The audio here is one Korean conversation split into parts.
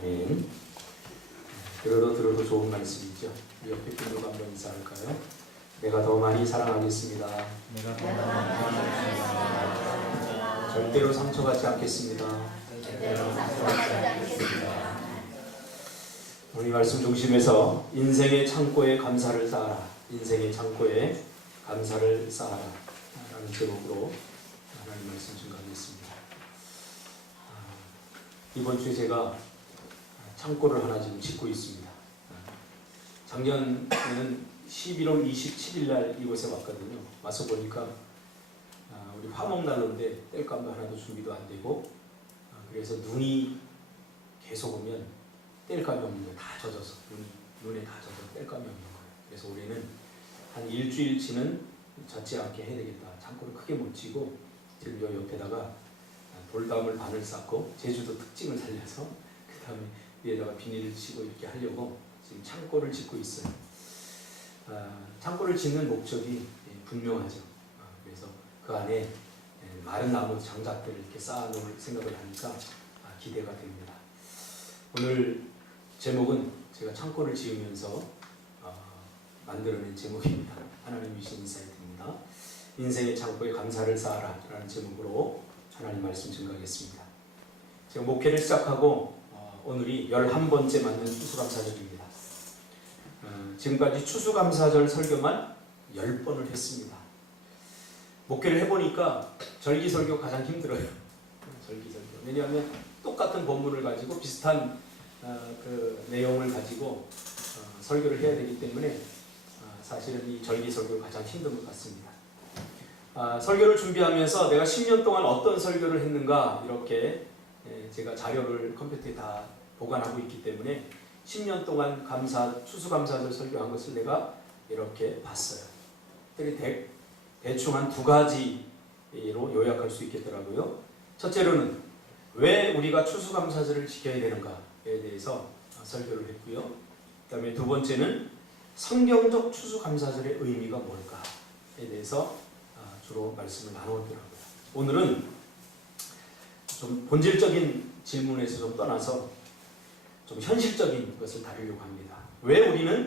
아멘. 들어도 좋은 말씀이죠. 우리 옆에 분들과 한번 인사할까요? 내가 더 많이 사랑하겠습니다. 내가 더 많이 사랑하겠습니다. 절대로 상처받지 않겠습니다. 절대로 상처받지 않겠습니다. 오늘 말씀 중심에서 인생의 창고에 감사를 쌓아라. 인생의 창고에 감사를 쌓아라. 라는 제목으로 하나님 말씀 증거하겠습니다. 이번 주에 제가 창고를 하나 지금 짓고 있습니다. 작년에는 11월 27일 날 이곳에 왔거든요. 와서 보니까 우리 화목난로인데 땔감도 하나도 준비도 안 되고, 그래서 눈이 계속 오면 땔감이 없는 거예요. 다 젖어서 눈에 다 젖어서 땔감이 없는 거예요. 그래서 올해는 한 일주일치는 젖지 않게 해야 되겠다. 창고를 크게 못 지고 지금 요 옆에다가 돌담을 반을 쌓고 제주도 특징을 살려서 그 다음에 위에다가 비닐을 치고 이렇게 하려고 지금 창고를 짓고 있어요. 창고를 짓는 목적이 분명하죠. 그래서 그 안에 마른 나무 장작들을 이렇게 쌓아놓을 생각을 하니까 기대가 됩니다. 오늘 제목은 제가 창고를 지으면서 만들어낸 제목입니다. 하나님이 주신 인사이트입니다. 인생의 창고에 감사를 쌓아라 라는 제목으로 하나님 말씀 증거하겠습니다. 제가 목회를 시작하고 오늘이 11번째 맞는 추수감사절입니다. 지금까지 추수감사절 설교만 10번을 했습니다. 목회를 해보니까 절기설교 가장 힘들어요. 절기설교. 왜냐하면 똑같은 본문을 가지고 비슷한 그 내용을 가지고 설교를 해야 되기 때문에 사실은 이 절기설교가 가장 힘든 것 같습니다. 설교를 준비하면서 내가 10년 동안 어떤 설교를 했는가 이렇게 제가 자료를 컴퓨터에 다 보관하고 있기 때문에 10년 동안 추수감사절 설교한 것을 내가 이렇게 봤어요. 대충 한 두 가지로 요약할 수 있겠더라고요. 첫째로는 왜 우리가 추수감사절을 지켜야 되는가에 대해서 설교를 했고요. 그 다음에 두 번째는 성경적 추수감사절의 의미가 뭘까에 대해서 주로 말씀을 나누었더라고요. 오늘은 좀 본질적인 질문에서 좀 떠나서 좀 현실적인 것을 다루려고 합니다. 왜 우리는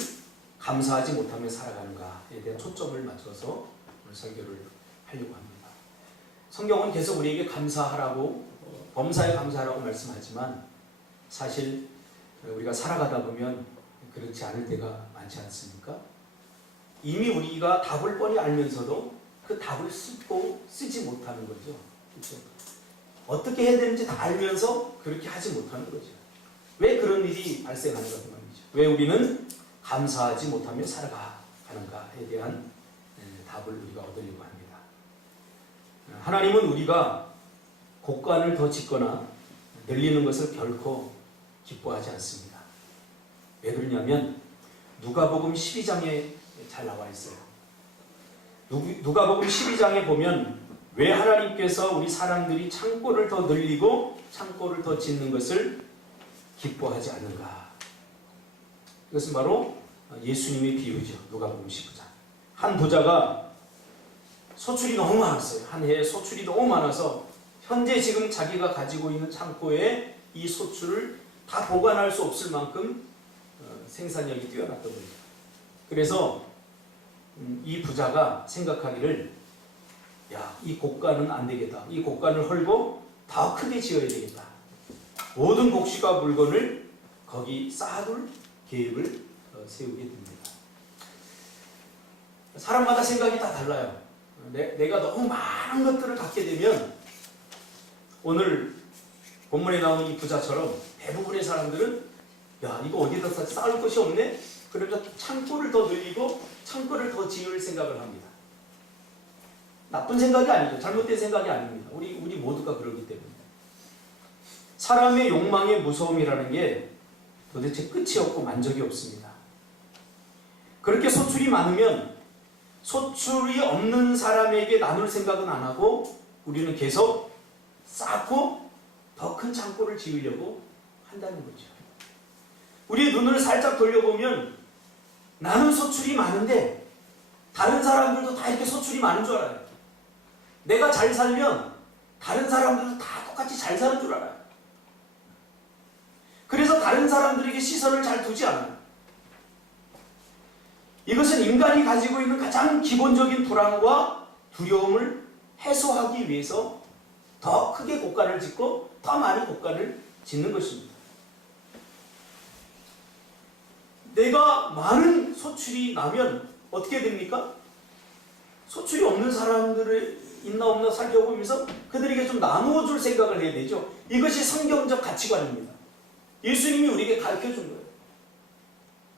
감사하지 못하며 살아가는가에 대한 초점을 맞춰서 오늘 설교를 하려고 합니다. 성경은 계속 우리에게 감사하라고, 범사에 감사하라고 말씀하지만 사실 우리가 살아가다 보면 그렇지 않을 때가 많지 않습니까? 이미 우리가 답을 뻔히 알면서도 그 답을 쓰지 못하는 거죠. 그렇죠? 어떻게 해야 되는지 다 알면서 그렇게 하지 못하는 거죠. 왜 그런 일이 발생하는가 그 말이죠. 왜 우리는 감사하지 못하며 살아가는가에 대한 답을 우리가 얻으려고 합니다. 하나님은 우리가 곡간을 더 짓거나 늘리는 것을 결코 기뻐하지 않습니다. 왜 그러냐면 누가복음 12장에 잘 나와 있어요. 누가복음 12장에 보면 왜 하나님께서 우리 사람들이 창고를 더 늘리고 창고를 더 짓는 것을 기뻐하지 않는가. 이것은 바로 예수님의 비유죠. 누가복음 19장. 한 부자가 소출이 너무 많았어요. 한 해에 소출이 너무 많아서 현재 지금 자기가 가지고 있는 창고에 이 소출을 다 보관할 수 없을 만큼 생산력이 뛰어났던 거죠. 그래서 이 부자가 생각하기를 이 곡간은 안 되겠다. 이 곡간을 헐고 더 크게 지어야 되겠다. 모든 곡식과 물건을 거기 쌓아둘 계획을 세우게 됩니다. 사람마다 생각이 다 달라요. 내가 너무 많은 것들을 갖게 되면 오늘 본문에 나오는 이 부자처럼 대부분의 사람들은 이거 어디다 쌓을 것이 없네? 그러면서 창고를 더 늘리고 창고를 더 지을 생각을 합니다. 나쁜 생각이 아니죠. 잘못된 생각이 아닙니다. 우리 모두가 그러기 때문에. 사람의 욕망의 무서움이라는 게 도대체 끝이 없고 만족이 없습니다. 그렇게 소출이 많으면 소출이 없는 사람에게 나눌 생각은 안 하고 우리는 계속 쌓고 더 큰 창고를 지으려고 한다는 거죠. 우리의 눈을 살짝 돌려보면 나는 소출이 많은데 다른 사람들도 다 이렇게 소출이 많은 줄 알아요. 내가 잘 살면 다른 사람들도 다 똑같이 잘 사는 줄 알아요. 그래서 다른 사람들에게 시선을 잘 두지 않아요. 이것은 인간이 가지고 있는 가장 기본적인 불안과 두려움을 해소하기 위해서 더 크게 곡간을 짓고 더 많이 곡간을 짓는 것입니다. 내가 많은 소출이 나면 어떻게 됩니까? 소출이 없는 사람들을 있나 없나 살펴보면서 그들에게 좀 나누어 줄 생각을 해야 되죠. 이것이 성경적 가치관입니다. 예수님이 우리에게 가르쳐 준 거예요.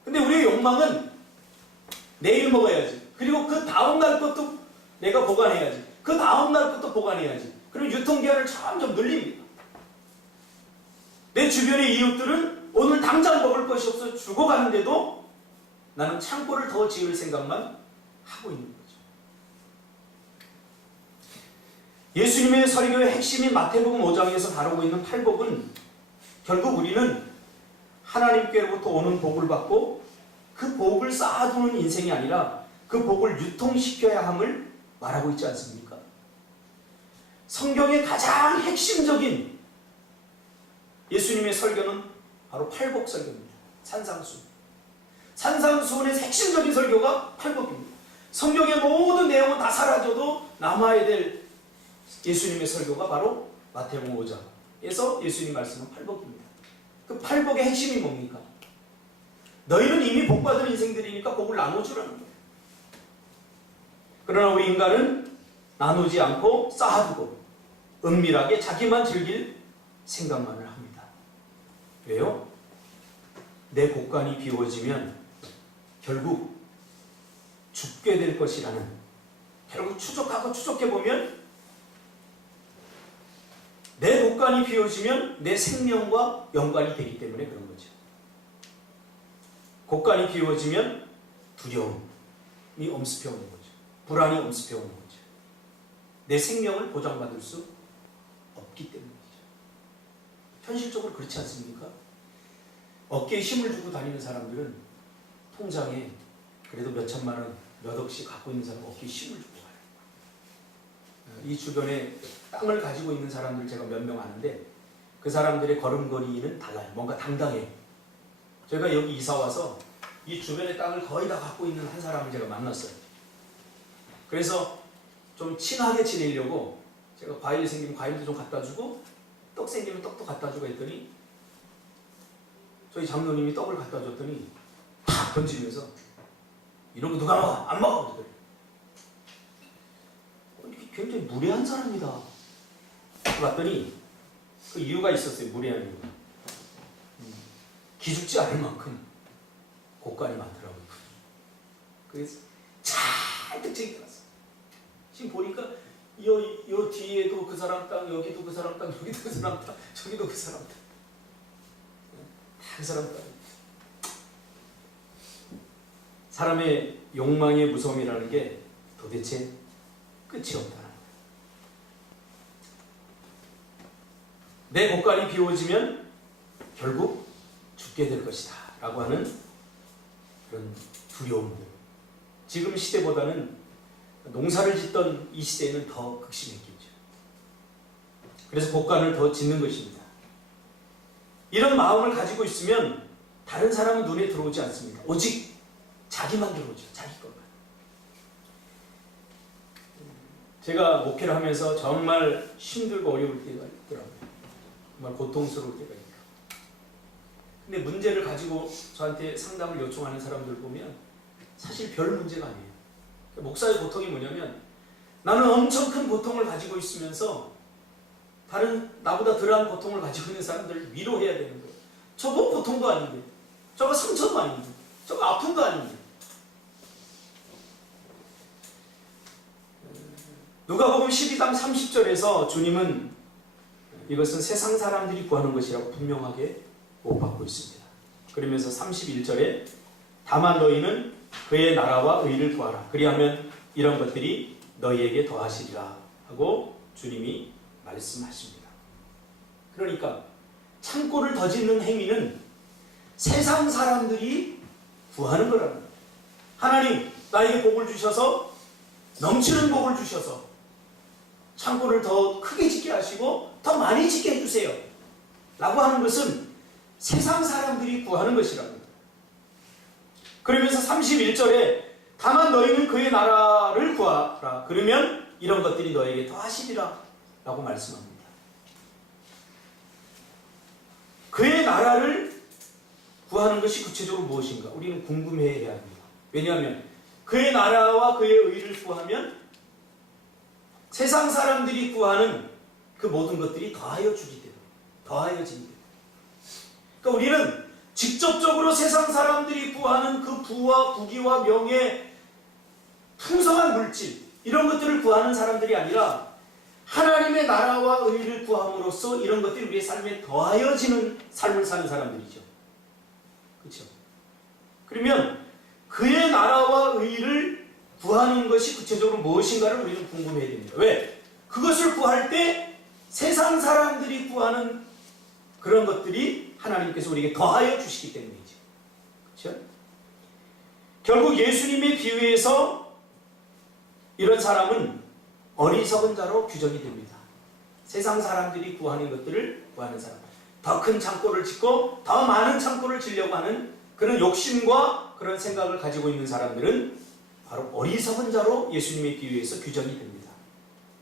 근데 우리의 욕망은 내일 먹어야지. 그리고 그 다음날 것도 내가 보관해야지. 그 다음날 것도 보관해야지. 그럼 유통기한을 점점 늘립니다. 내 주변의 이웃들은 오늘 당장 먹을 것이 없어 죽어가는데도 나는 창고를 더 지을 생각만 하고 있는 거죠. 예수님의 설교의 핵심인 마태복음 5장에서 다루고 있는 팔복은 결국 우리는 하나님께로부터 오는 복을 받고 그 복을 쌓아두는 인생이 아니라 그 복을 유통시켜야 함을 말하고 있지 않습니까? 성경의 가장 핵심적인 예수님의 설교는 바로 팔복 설교입니다. 산상수. 산상수훈의 핵심적인 설교가 팔복입니다. 성경의 모든 내용은 다 사라져도 남아야 될 예수님의 설교가 바로 마태복음 5장에서 예수님 말씀은 팔복입니다. 그 팔복의 핵심이 뭡니까? 너희는 이미 복받은 인생들이니까 복을 나눠주라는 거예요. 그러나 우리 인간은 나누지 않고 쌓아두고 은밀하게 자기만 즐길 생각만을 합니다. 왜요? 내 곡간이 비워지면 결국 죽게 될 것이라는, 결국 추적하고 추적해보면 내 곡간이 비워지면 내 생명과 연관이 되기 때문에 그런 거죠. 곡간이 비워지면 두려움이 엄습해 오는 거죠. 불안이 엄습해 오는 거죠. 내 생명을 보장받을 수 없기 때문이죠. 현실적으로 그렇지 않습니까? 어깨에 힘을 주고 다니는 사람들은 통장에 그래도 몇 천만 원, 몇 억씩 갖고 있는 사람은 어깨에 힘을 주고 가요. 이 주변에 땅을 가지고 있는 사람들 제가 몇 명 아는데 그 사람들의 걸음걸이는 달라요. 뭔가 당당해요. 제가 여기 이사 와서 이 주변의 땅을 거의 다 갖고 있는 한 사람을 제가 만났어요. 그래서 좀 친하게 지내려고 제가 과일 생기면 과일도 좀 갖다 주고 떡 생기면 떡도 갖다 주고 했더니 저희 장로님이 떡을 갖다 줬더니 탁 던지면서 이런 거 누가 먹어? 안 먹어! 그러더래요. 이게 굉장히 무례한 사람이다. 봤더니 그 이유가 있었어요. 무례한 이유가. 기죽지 않을 만큼 곡간이 많더라고요. 그래서 잔뜩 챙겨놨어. 지금 보니까 요 뒤에도 그 사람 땅, 여기도 그 사람 땅, 여기도 그 사람 땅, 저기도 그 사람 땅. 다 그 사람 땅. 사람의 욕망의 무서움이라는 게 도대체 끝이 없다는 거예요. 내 곡간이 비워지면 결국 죽게 될 것이다 라고 하는 그런 두려움들. 지금 시대보다는 농사를 짓던 이 시대에는 더 극심했겠죠. 그래서 곡간을 더 짓는 것입니다. 이런 마음을 가지고 있으면 다른 사람은 눈에 들어오지 않습니다. 오직 자기만 들어오죠. 자기 것만. 제가 목회를 하면서 정말 힘들고 어려울 때가 있더라고요. 정말 고통스러울 때가 있어요. 근데 문제를 가지고 저한테 상담을 요청하는 사람들 보면 사실 별 문제가 아니에요. 목사의 고통이 뭐냐면 나는 엄청 큰 고통을 가지고 있으면서 다른 나보다 덜한 고통을 가지고 있는 사람들을 위로해야 되는 거예요. 저거 고통도 아닌데, 저거 상처도 아닌데, 저거 아픔도 아닌데. 누가복음 12장 30절에서 주님은 이것은 세상 사람들이 구하는 것이라고 분명하게 못 받고 있습니다. 그러면서 31절에 다만 너희는 그의 나라와 의를 구하라. 그리하면 이런 것들이 너희에게 더하시리라 하고 주님이 말씀하십니다. 그러니까 창고를 더 짓는 행위는 세상 사람들이 구하는 거라는 거예요. 하나님 나에게 복을 주셔서 넘치는 복을 주셔서 창고를 더 크게 짓게 하시고 더 많이 짓게 해주세요 라고 하는 것은 세상 사람들이 구하는 것이랍니다. 그러면서 31절에 다만 너희는 그의 나라를 구하라. 그러면 이런 것들이 너에게 더하시리라 라고 말씀합니다. 그의 나라를 구하는 것이 구체적으로 무엇인가? 우리는 궁금해해야 합니다. 왜냐하면 그의 나라와 그의 의를 구하면 세상 사람들이 구하는 그 모든 것들이 더하여 주기 때문에 더하여지기 때문에 그러니까 우리는 직접적으로 세상 사람들이 구하는 그 부와 부귀와 명예, 풍성한 물질 이런 것들을 구하는 사람들이 아니라 하나님의 나라와 의를 구함으로써 이런 것들이 우리의 삶에 더하여지는 삶을 사는 사람들이죠. 그렇죠? 그러면 그의 나라와 의를 구하는 것이 구체적으로 무엇인가를 우리는 궁금해야 됩니다. 왜? 그것을 구할 때 세상 사람들이 구하는 그런 것들이 하나님께서 우리에게 더하여 주시기 때문이죠. 그렇죠? 결국 예수님의 비유에서 이런 사람은 어리석은 자로 규정이 됩니다. 세상 사람들이 구하는 것들을 구하는 사람, 더 큰 창고를 짓고 더 많은 창고를 지려고 하는 그런 욕심과 그런 생각을 가지고 있는 사람들은 바로 어리석은 자로 예수님의 비유에서 규정이 됩니다.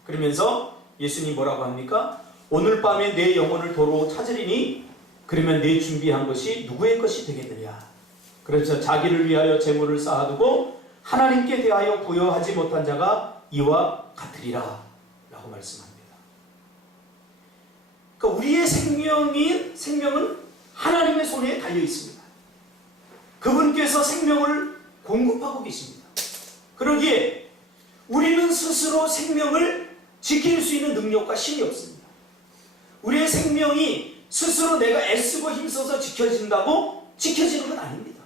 그러면서 예수님이 뭐라고 합니까? 오늘 밤에 내 영혼을 도로 찾으리니 그러면 내 준비한 것이 누구의 것이 되겠느냐. 그래서 자기를 위하여 재물을 쌓아두고 하나님께 대하여 부여하지 못한 자가 이와 같으리라 라고 말씀합니다. 그러니까 우리의 생명은 하나님의 손에 달려 있습니다. 그분께서 생명을 공급하고 계십니다. 그러기에 우리는 스스로 생명을 지킬 수 있는 능력과 힘이 없습니다. 우리의 생명이 스스로 내가 애쓰고 힘써서 지켜진다고 지켜지는 건 아닙니다.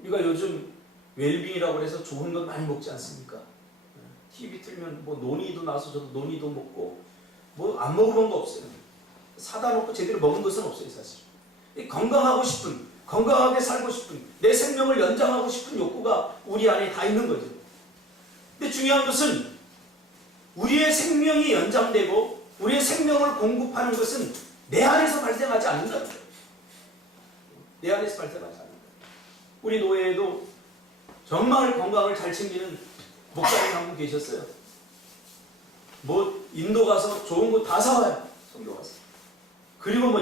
우리가 요즘 웰빙이라고 해서 좋은 것 많이 먹지 않습니까? TV 틀면 뭐 논이도 나와서 저도 논이도 먹고 뭐 안 먹어본 거 없어요. 사다 놓고 제대로 먹은 것은 없어요, 사실. 건강하고 싶은, 건강하게 살고 싶은, 내 생명을 연장하고 싶은 욕구가 우리 안에 다 있는 거죠. 근데 중요한 것은 우리의 생명이 연장되고 우리의 생명을 공급하는 것은 내 안에서 발생하지 않는다. 내 안에서 발생하지 않는다. 우리 노예에도 정말 건강을 잘 챙기는 목사님 한 분 계셨어요. 뭐 인도 가서 좋은 거 다 사와요. 선교 가서. 그리고 뭐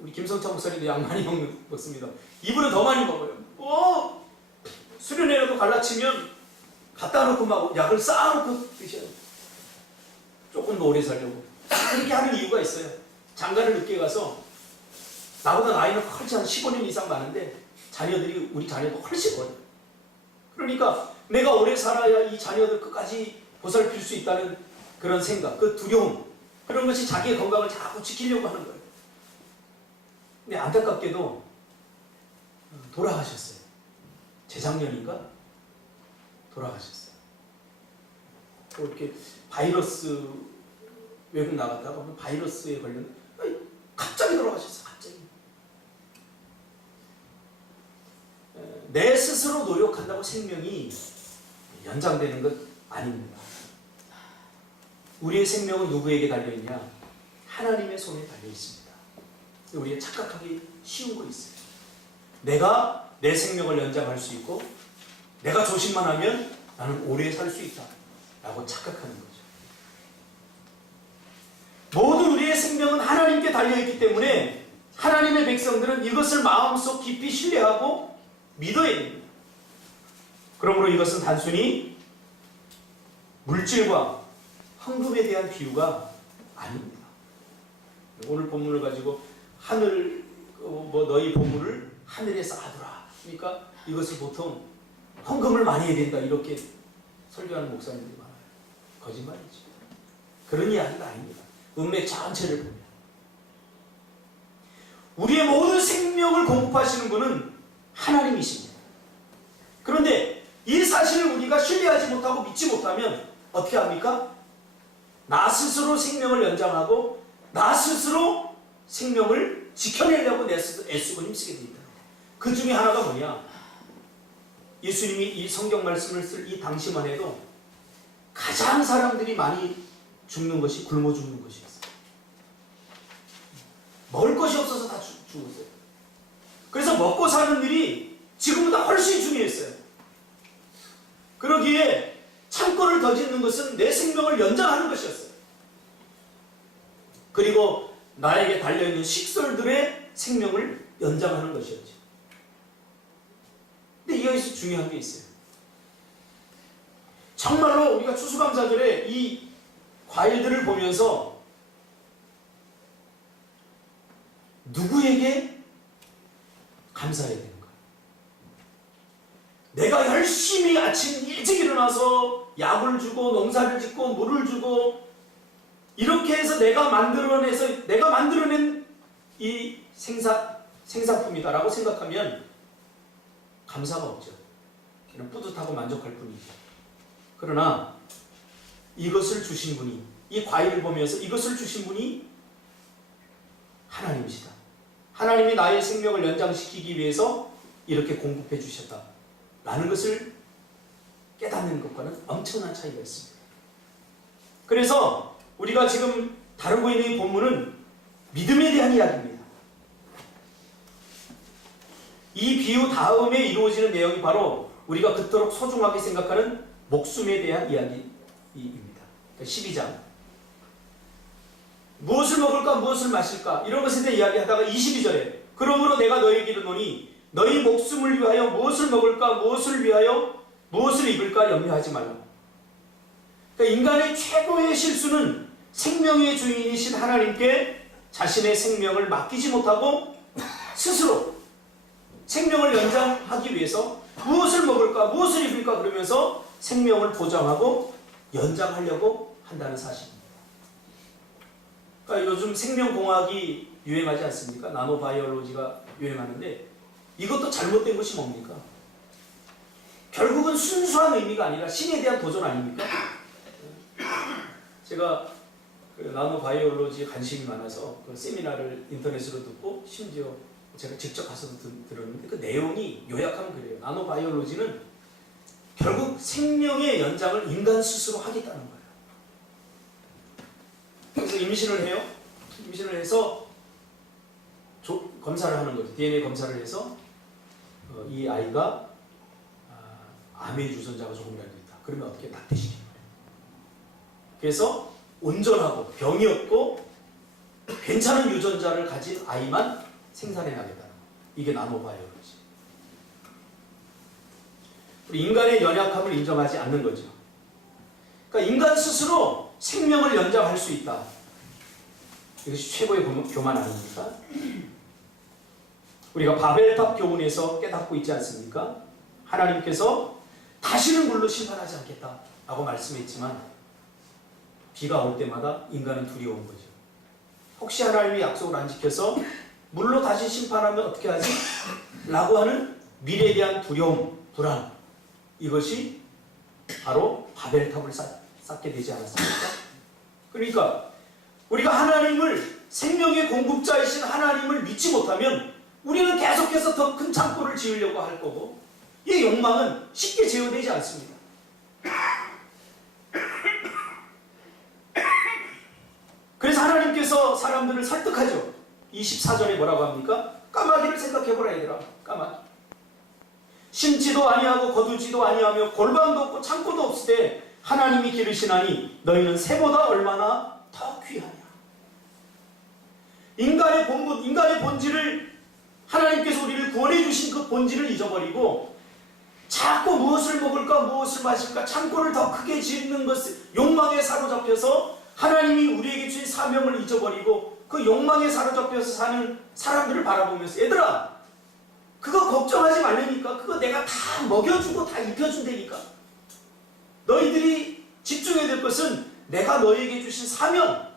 우리 김성찬 목사님도 약 많이 먹습니다. 이분은 더 많이 먹어요. 수련회라도 갈라치면 갖다 놓고 막 약을 쌓아놓고 드셔요. 조금 더 오래 살려고. 그렇게 하는 이유가 있어요. 장가를 늦게 가서 나보다 나이는 훨씬 한 15년 이상 많은데 우리 자녀도 훨씬 어려요. 그러니까 내가 오래 살아야 이 자녀들 끝까지 보살필 수 있다는 그런 생각, 그 두려움, 그런 것이 자기의 건강을 자꾸 지키려고 하는 거예요. 근데 안타깝게도 돌아가셨어요. 재작년인가? 돌아가셨어요. 또 이렇게 바이러스 외국 나갔다가 바이러스에 걸렸는데 갑자기 돌아가셨어요. 갑자기. 내 스스로 노력한다고 생명이 연장되는 것 아닙니다. 우리의 생명은 누구에게 달려있냐? 하나님의 손에 달려있습니다. 우리가 착각하기 쉬운 거 있어요. 내가 내 생명을 연장할 수 있고 내가 조심만 하면 나는 오래 살 수 있다 라고 착각하는 거죠. 모든 우리의 생명은 하나님께 달려있기 때문에 하나님의 백성들은 이것을 마음속 깊이 신뢰하고 믿어야 됩니다. 그러므로 이것은 단순히 물질과 헌금에 대한 비유가 아닙니다. 오늘 본문을 가지고 너희 보물을 하늘에 쌓아두라. 그러니까 이것을 보통 헌금을 많이 해야 된다 이렇게 설교하는 목사님들이 많아요. 거짓말이죠. 그런 이야기가 아닙니다. 문맥 전체를 보면 우리의 모든 생명을 공급하시는 분은 하나님이십니다. 그런데 이 사실을 우리가 신뢰하지 못하고 믿지 못하면 어떻게 합니까? 나 스스로 생명을 연장하고 나 스스로 생명을 지켜내려고 애쓰고 힘쓰게 됩니다. 그 중에 하나가 뭐냐? 예수님이 이 성경 말씀을 쓸 이 당시만 해도 가장 사람들이 많이 죽는 것이 굶어 죽는 것이었어요. 먹을 것이 없어서 다 죽었어요. 그래서 먹고 사는 일이 지금보다 훨씬 중요했어요. 그러기에 창고를 더 짓는 것은 내 생명을 연장하는 것이었어요. 그리고 나에게 달려있는 식솔들의 생명을 연장하는 것이었죠. 근데 여기서 중요한 게 있어요. 정말로 우리가 추수감사절에 이 과일들을 보면서 누구에게 감사해야 되는가? 내가 열심히 아침 일찍 일어나서 약을 주고 농사를 짓고 물을 주고 이렇게 해서 내가 만들어낸 이 생산품이다라고 생각하면 감사가 없죠. 그냥 뿌듯하고 만족할 뿐이죠. 그러나 이것을 주신 분이, 이 과일을 보면서 이것을 주신 분이 하나님이시다. 하나님이 나의 생명을 연장시키기 위해서 이렇게 공급해 주셨다. 라는 것을 깨닫는 것과는 엄청난 차이가 있습니다. 그래서 우리가 지금 다루고 있는 이 본문은 믿음에 대한 이야기입니다. 이 비유 다음에 이루어지는 내용이 바로 우리가 그토록 소중하게 생각하는 목숨에 대한 이야기입니다. 12장. 무엇을 먹을까 무엇을 마실까 이런 것에 대해 이야기하다가 22절에 그러므로 내가 너에게 이르노니 너희 목숨을 위하여 무엇을 먹을까 무엇을 위하여 무엇을 입을까 염려하지 말라. 그러니까 인간의 최고의 실수는 생명의 주인이신 하나님께 자신의 생명을 맡기지 못하고 스스로 생명을 연장하기 위해서 무엇을 먹을까 무엇을 입을까 그러면서 생명을 보장하고 연장하려고 한다는 사실입니다. 그러니까 요즘 생명공학이 유행하지 않습니까? 나노바이올로지가 유행하는데 이것도 잘못된 것이 뭡니까? 결국은 순수한 의미가 아니라 신에 대한 도전 아닙니까? 제가 그 나노바이올로지에 관심이 많아서 그 세미나를 인터넷으로 듣고 심지어 제가 직접 가서도 들었는데 그 내용이 요약하면 그래요. 나노바이올로지는 결국 생명의 연장을 인간 스스로 하겠다는 거예요. 그래서 임신을 해요. 임신을 해서 검사를 하는 거죠. DNA 검사를 해서 이 아이가 암의 유전자가 조금이라도 있다. 그러면 어떻게 낙태시키는 거예요. 그래서 온전하고 병이 없고 괜찮은 유전자를 가진 아이만 생산해나겠다는 거예요. 이게 나노바이올로지. 우리 인간의 연약함을 인정하지 않는 거죠. 그러니까 인간 스스로 생명을 연장할 수 있다. 이것이 최고의 교만 아닙니까? 우리가 바벨탑 교훈에서 깨닫고 있지 않습니까? 하나님께서 다시는 물로 심판하지 않겠다 라고 말씀했지만 비가 올 때마다 인간은 두려운 거죠. 혹시 하나님이 약속을 안 지켜서 물로 다시 심판하면 어떻게 하지? 라고 하는 미래에 대한 두려움, 불안, 이것이 바로 바벨탑을 쌓게 되지 않았습니까? 그러니까 우리가 하나님을, 생명의 공급자이신 하나님을 믿지 못하면 우리는 계속해서 더 큰 창고를 지으려고 할 거고 이 욕망은 쉽게 제어되지 않습니다. 그래서 하나님께서 사람들을 설득하죠. 24절에 뭐라고 합니까? 까마귀를 생각해보라 얘들아. 까마귀. 심지도 아니하고 거두지도 아니하며 골방도 없고 창고도 없을 때 하나님이 기르시나니 너희는 새보다 얼마나 더 귀하냐. 인간의 본분, 인간의 본질을 하나님께서 우리를 구원해 주신 그 본질을 잊어버리고 자꾸 무엇을 먹을까 무엇을 마실까 창고를 더 크게 짓는 것을 욕망에 사로잡혀서 하나님이 우리에게 주신 사명을 잊어버리고 그 욕망에 사로잡혀서 사는 사람들을 바라보면서 얘들아 그거 걱정하지 말라니까. 그거 내가 다 먹여주고 다 입혀준다니까. 너희들이 집중해야 될 것은 내가 너희에게 주신 사명,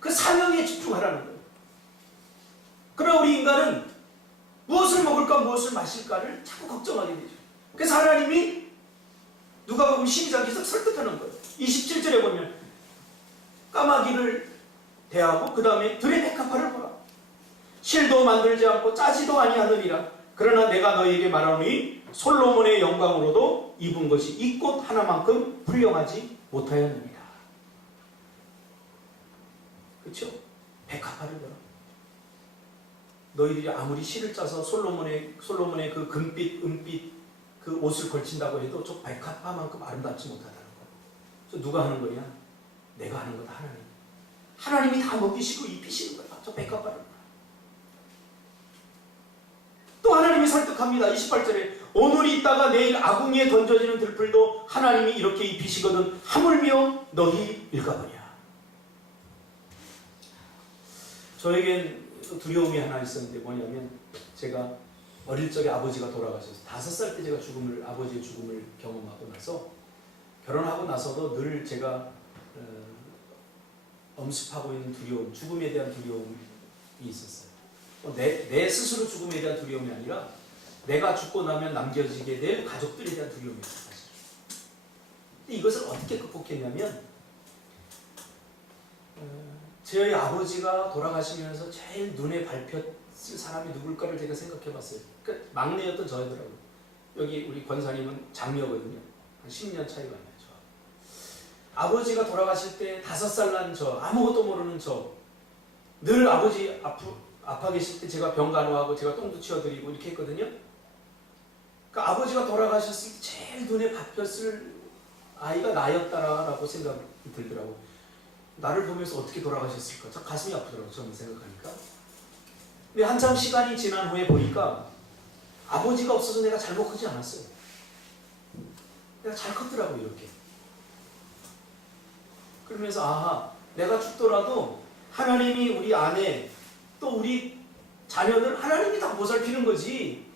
그 사명에 집중하라는 거예요. 그러나 우리 인간은 무엇을 먹을까 무엇을 마실까를 자꾸 걱정하게 되죠. 그래서 하나님이 누가복음 12장 계속 설득하는 거예요. 27절에 보면 까마귀를 대하고 그 다음에 들의 백합화를 보라. 실도 만들지 않고 짜지도 아니하느니라. 그러나 내가 너희에게 말하노니 솔로몬의 영광으로도 입은 것이 이 꽃 하나만큼 훌륭하지 못하였느니라. 그렇죠? 백합화를 보라. 너희들이 아무리 실을 짜서 솔로몬의 그 금빛, 은빛 그 옷을 걸친다고 해도 저 백합화만큼 아름답지 못하다는 거예요. 저 누가 하는 거냐? 내가 하는 거다, 하나님. 하나님이 다 먹이시고 입히시는 거야. 저 백합화를. 또 하나님이 설득합니다. 28절에 오늘 있다가 내일 아궁이에 던져지는 들풀도 하나님이 이렇게 입히시거든 하물며 너희 일가보냐. 저에겐 두려움이 하나 있었는데 뭐냐면 제가 어릴 적에 아버지가 돌아가셔서 5살 때 제가 아버지의 죽음을 경험하고 나서 결혼하고 나서도 늘 제가 엄습하고 있는 두려움, 죽음에 대한 두려움이 있었어요. 내 스스로 죽음에 대한 두려움이 아니라 내가 죽고 나면 남겨지게 될 가족들에 대한 두려움이었어요. 사실. 근데 이것을 어떻게 극복했냐면 저희 아버지가 돌아가시면서 제일 눈에 밟혔을 사람이 누굴까를 제가 생각해봤어요. 그러니까 막내였던 저더라고요. 여기 우리 권사님은 장녀거든요. 한 10년 차이가 나요. 아버지가 돌아가실 때 5살 난 저, 아무것도 모르는 저, 늘 아버지 아파 계실 때 제가 병 간호하고 제가 똥도 치워드리고 이렇게 했거든요. 그러니까 아버지가 돌아가셨을 때 제일 눈에 밟혔을 아이가 나였다라고 생각이 들더라고요. 나를 보면서 어떻게 돌아가셨을까? 참 가슴이 아프더라고요. 처음에 생각하니까. 근데 한참 시간이 지난 후에 보니까 아버지가 없어서 내가 잘못 크지 않았어요. 내가 잘 컸더라고요. 이렇게. 그러면서 아하, 내가 죽더라도 하나님이 우리 아내 또 우리 자녀들 하나님이 다 보살피는 거지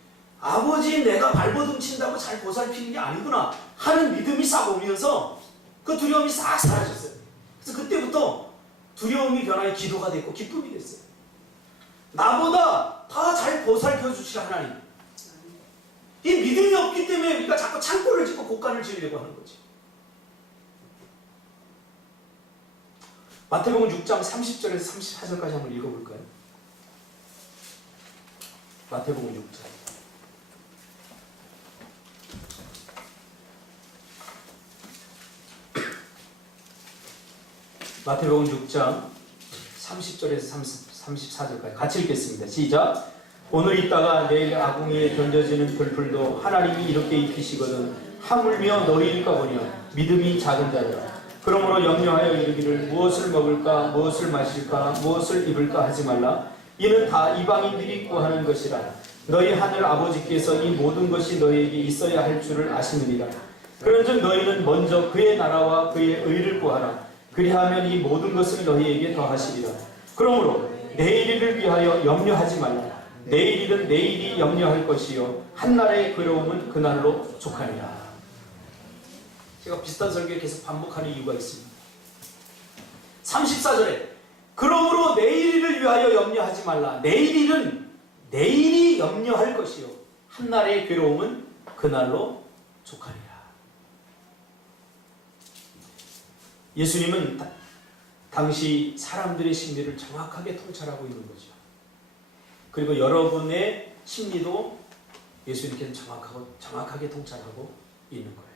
아버지 내가 발버둥 친다고 잘 보살피는 게 아니구나 하는 믿음이 싹 오면서 그 두려움이 싹 사라졌어요. 그래서 그때부터 두려움이 변하여 기도가 됐고 기쁨이 됐어요. 나보다 다 잘 보살펴 주실 하나님. 이 믿음이 없기 때문에 우리가 자꾸 창고를 짓고 곡간을 지으려고 하는 거지. 마태복음 6장 30절에서 34절까지 한번 읽어볼까요? 마태복음 6장. 마태복음 6장 30절에서 34절까지 같이 읽겠습니다. 시작. 오늘 있다가 내일 아궁이에 던져지는 들풀도 하나님이 이렇게 입히시거든 하물며 너희일까 보냐. 믿음이 작은 자들아. 그러므로 염려하여 이르기를 무엇을 먹을까 무엇을 마실까 무엇을 입을까 하지 말라. 이는 다 이방인들이 구하는 것이라. 너희 하늘 아버지께서 이 모든 것이 너희에게 있어야 할 줄을 아시느니라. 그런즉 너희는 먼저 그의 나라와 그의 의를 구하라. 그리하면 이 모든 것을 너희에게 더하시리라. 그러므로 내일 일을 위하여 염려하지 말라. 내일 일은 내일이 염려할 것이요 한날의 괴로움은 그날로 족하니라. 제가 비슷한 설교에 계속 반복하는 이유가 있습니다. 34절에 그러므로 내일 일을 위하여 염려하지 말라. 내일 일은 내일이 염려할 것이요 한날의 괴로움은 그날로 족하리라. 예수님은 당시 사람들의 심리를 정확하게 통찰하고 있는 거죠. 그리고 여러분의 심리도 예수님께는 정확하게 통찰하고 있는 거예요.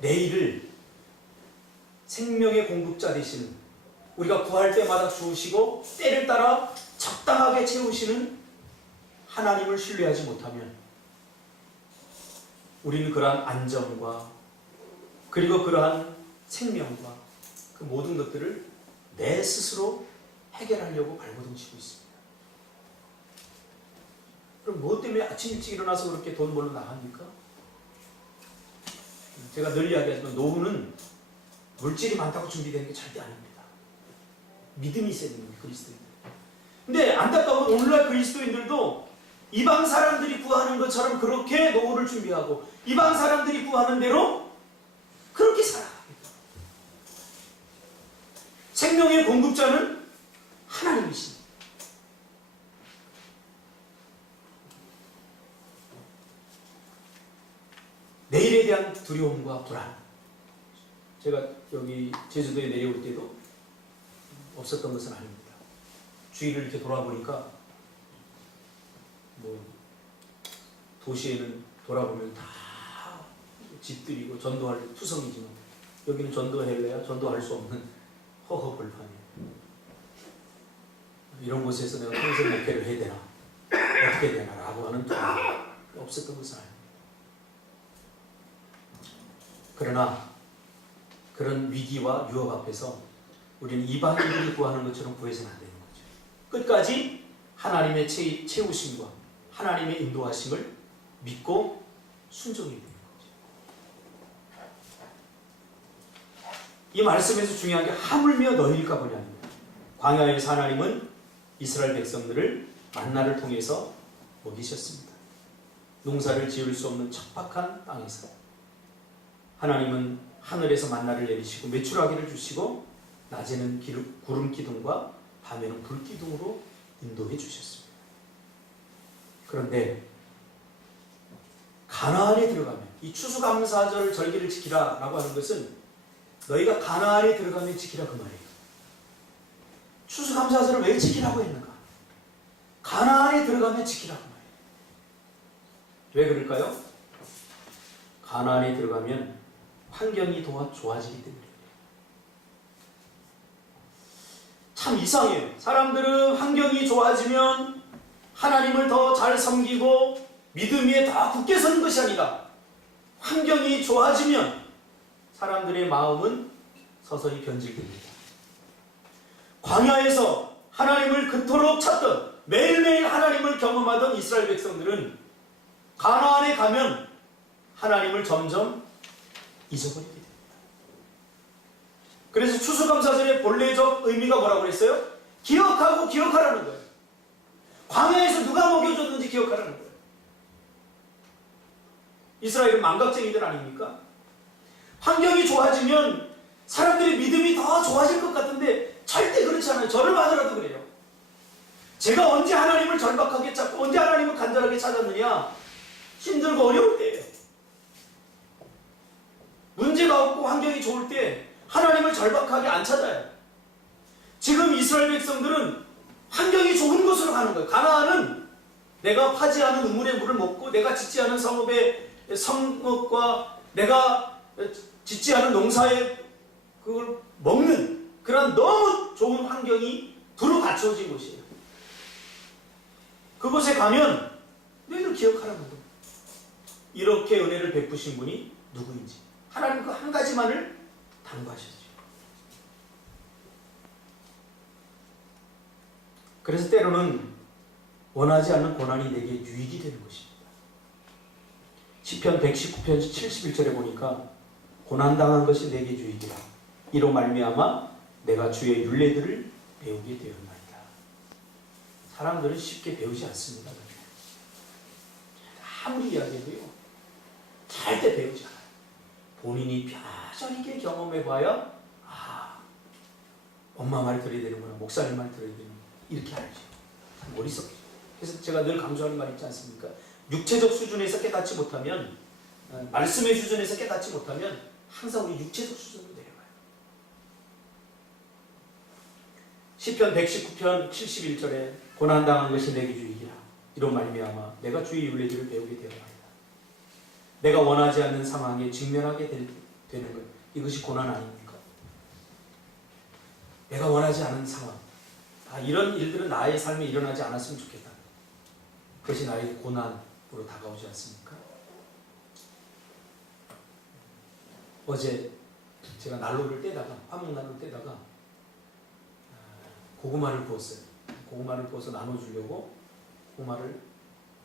내일을 생명의 공급자 되시는, 우리가 구할 때마다 주우시고 때를 따라 적당하게 채우시는 하나님을 신뢰하지 못하면 우리는 그러한 안정과 그리고 그러한 생명과 그 모든 것들을 내 스스로 해결하려고 발버둥 치고 있습니다. 그럼 무엇 때문에 아침 일찍 일어나서 그렇게 돈 벌러 나갑니까? 제가 늘 이야기하지만 노후는 물질이 많다고 준비되는 게 절대 아닙니다. 믿음이 있어야 되는 거예요, 그리스도인들. 근데 안타까운 오늘날 그리스도인들도 이방 사람들이 구하는 것처럼 그렇게 노후를 준비하고 이방 사람들이 구하는 대로 그렇게 살아갑니다. 생명의 공급자는 하나님이십니다. 내일에 대한 두려움과 불안. 제가 여기 제주도에 내려올 때도 없었던 것은 아닙니다. 주위를 이렇게 돌아보니까 뭐 도시에는 돌아보면 다 집들이고 전도할 투성이지만 여기는 전도할래야 전도할 수 없는 허허벌판이에요. 이런 곳에서 내가 평생 목회를 해야 되나 어떻게 되나 라고 하는 두려움이 없었던 것은 아닙니다. 그러나 그런 위기와 유혹 앞에서 우리는 이방인들이 구하는 것처럼 구해서는 안 되는 거죠. 끝까지 하나님의 채우심과 하나님의 인도하심을 믿고 순종해야 되는 거죠. 이 말씀에서 중요한 게 하물며 너희일까 보냐 아닙니다. 광야에서 하나님은 이스라엘 백성들을 만나를 통해서 먹이셨습니다. 농사를 지을 수 없는 척박한 땅에서 하나님은 하늘에서 만나를 내리시고 메추라기를 주시고 낮에는 구름 기둥과 밤에는 불 기둥으로 인도해 주셨습니다. 그런데 가나안에 들어가면 이 추수감사절 절기를 지키라 라고 하는 것은 너희가 가나안에 들어가면 지키라 그 말이에요. 추수감사절을 왜 지키라고 했는가? 가나안에 들어가면 지키라 그 말이에요. 왜 그럴까요? 가나안에 들어가면 환경이 더 좋아지기 때문이에요. 참 이상해요. 사람들은 환경이 좋아지면 하나님을 더 잘 섬기고 믿음 위에 더 굳게 서는 것이 아니라 환경이 좋아지면 사람들의 마음은 서서히 변질됩니다. 광야에서 하나님을 그토록 찾던 매일매일 하나님을 경험하던 이스라엘 백성들은 가나안에 가면 하나님을 점점 잊어버리게 됩니다. 그래서 추수감사절의 본래적 의미가 뭐라고 그랬어요? 기억하고 기억하라는 거예요. 광야에서 누가 먹여줬는지 기억하라는 거예요. 이스라엘은 망각쟁이들 아닙니까? 환경이 좋아지면 사람들의 믿음이 더 좋아질 것 같은데 절대 그렇지 않아요. 저를 봐서라도 그래요. 제가 언제 하나님을 절박하게 찾고 언제 하나님을 간절하게 찾았느냐? 힘들고 어려울 때예요. 문제가 없고 환경이 좋을 때 하나님을 절박하게 안 찾아요. 지금 이스라엘 백성들은 환경이 좋은 곳으로 가는 거예요. 가나안은 내가 파지 않은 우물의 물을 먹고 내가 짓지 않은 성읍의 성읍과 내가 짓지 않은 농사의 그걸 먹는 그런 너무 좋은 환경이 두루 갖춰진 곳이에요. 그곳에 가면 너희들 기억하라는 거예요. 이렇게 은혜를 베푸신 분이 누구인지 하나님 그 한 가지만을 당부하셨죠. 그래서 때로는 원하지 않는 고난이 내게 유익이 되는 것입니다. 시편 119편 71절에 보니까 고난당한 것이 내게 유익이라 이로 말미암아 내가 주의 율례들을 배우게 되었나이다. 사람들은 쉽게 배우지 않습니다. 아무리 이야기해도요 절대 배우지 않아요. 본인이 뼈저리게 경험해봐야 엄마 말 들어야 되는구나, 목사님 말 들어야 되는구나 이렇게 알죠. 머릿속이죠. 그래서 제가 늘 강조하는 말 있지 않습니까? 육체적 수준에서 깨닫지 못하면 말씀의 수준에서 깨닫지 못하면 항상 우리 육체적 수준으로 내려가요. 시편 119편 71절에 고난당한 것이 내게 유익이라 이런 말미암아 내가 주의 율례들을 배우게 되었나이다. 내가 원하지 않는 상황에 직면하게 되는 것 이것이 고난 아닙니까? 내가 원하지 않은 상황 이런 일들은 나의 삶에 일어나지 않았으면 좋겠다. 그것이 나의 고난으로 다가오지 않습니까? 어제 제가 난로를 떼다가 화목난로를 떼다가 고구마를 구웠어요. 고구마를 구워서 나눠주려고 고구마를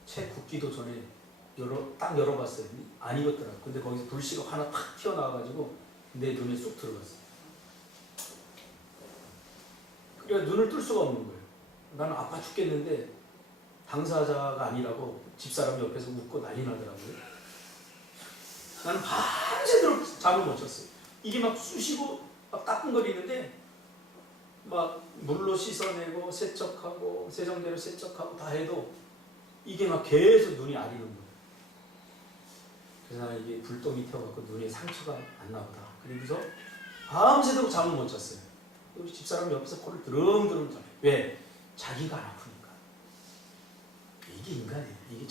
채 굽기도 전에 딱 열어봤어요. 안 익었더라고요. 근데 거기서 불씨가 하나 탁 튀어나와가지고 내 눈에 쑥 들어갔어요. 그래서 눈을 뜰 수가 없는 거예요. 나는 아파 죽겠는데 당사자가 아니라고 집사람이 옆에서 웃고 난리 나더라고요. 나는 밤새도록 잠을 못 잤어요. 이게 막 쑤시고 막 따끔거리는데 막 물로 씻어내고 세척하고 세정제로 세척하고 다 해도 이게 막 계속 눈이 아리는 거예요. 그래서 나는 이게 불똥이 튀어갖고 눈에 상처가 안 나보다. 그래서 밤새도록 잠을 못 잤어요. 우리 집사람 옆에서 코를 드렁드렁 잡아요. 왜? 자기가 안 아프니까. 이게 인간이에요. 이게